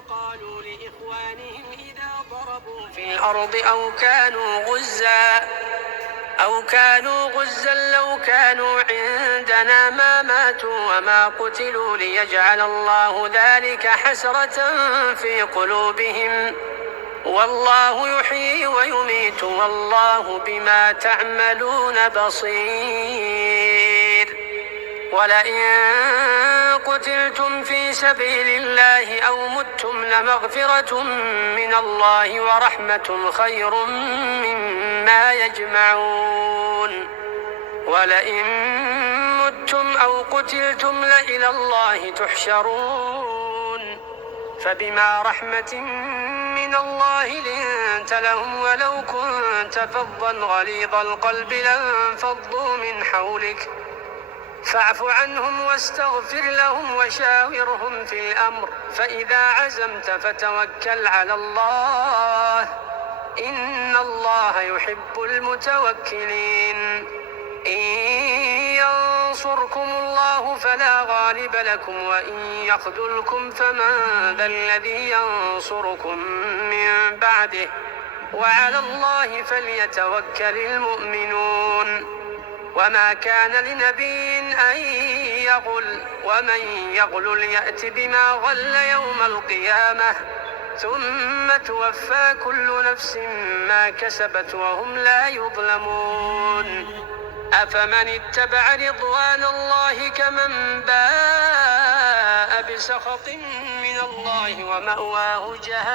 وقالوا لإخوانهم إذا ضربوا في الأرض أو كانوا غزا لو كانوا عندنا ما ماتوا وما قتلوا ليجعل الله ذلك حسرة في قلوبهم والله يحيي ويميت والله بما تعملون بصير. ولئن قتلتم في سبيل الله أو متم لمغفرة من الله ورحمة خير مما يجمعون. ولئن متم أو قتلتم لإلى الله تحشرون. فبما رحمة من الله لنت لهم ولو كنت فظا غليظ القلب لانفضوا من حولك فاعف عنهم واستغفر لهم وشاورهم في الأمر فإذا عزمت فتوكل على الله إن الله يحب المتوكلين. إن ينصركم الله فلا غالب لكم وإن يخذلكم فمن ذا الذي ينصركم من بعده وعلى الله فليتوكل المؤمنون. وما كان لنبي أن يغل ومن يغل يأت بما غل يوم القيامة ثم توفى كل نفس ما كسبت وهم لا يظلمون. أفمن اتبع رضوان الله كمن باء بسخط من الله ومأواه جهنم